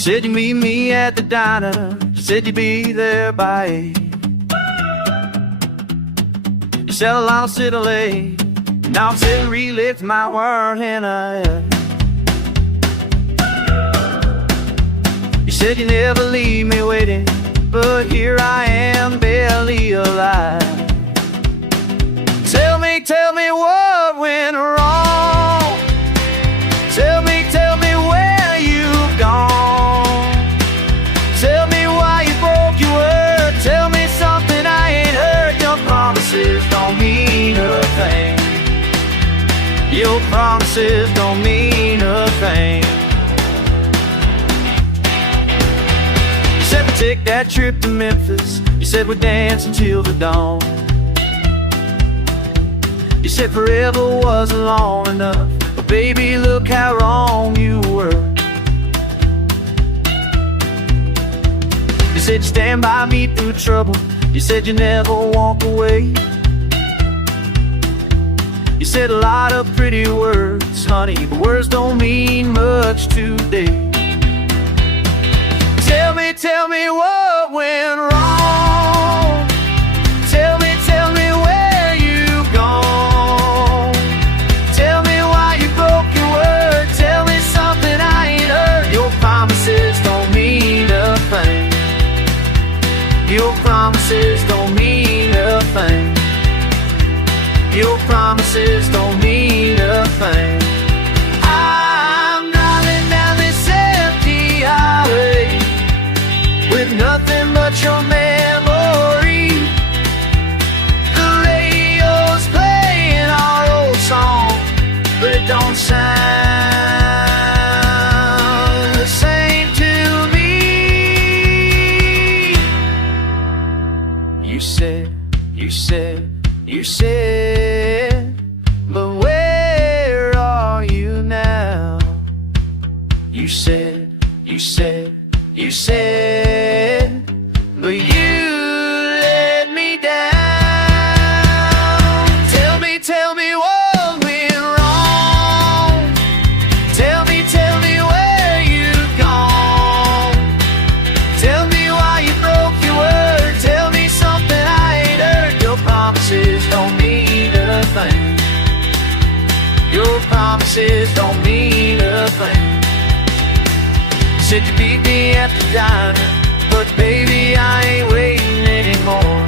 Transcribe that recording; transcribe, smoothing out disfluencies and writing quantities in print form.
said you'd meet me at the diner. You said you'd be there by 8. You said I'll sit late. Now I'm sitting relive my word and you said you'd never leave me waiting, but here I am, barely alive. Tell me what went wrong. Tell me where you've gone. Tell me why you broke your word. Tell me something I ain't heard. Your promises don't mean a thing. Your promises don't mean a thing. You said we'd take that trip to Memphis. You said we'd dance until the dawn. You said forever wasn't long enough, but baby, look how wrong you were. You said you'd stand by me through trouble. You said you never walk away. You said a lot of pretty words, honey, but words don't mean much today. Tell me what went wrong. Tell me where you've gone. Tell me why you broke your word. Tell me something I ain't heard. Your promises don't mean a thing. Your promises don't mean a thing. Your promises don't mean a thing. I'm driving down this empty highway with nothing but your memory. The radio's playing our old song, but it don't sound the same to me. You said, but where are you now? You said, but you let me down. Tell me what went wrong. Tell me where you've gone. Tell me why you broke your word. Tell me something I ain't heard. Your promises don't mean a thing. Your promises don't mean a thing. You said you beat me at the diner, but baby, I ain't waiting anymore.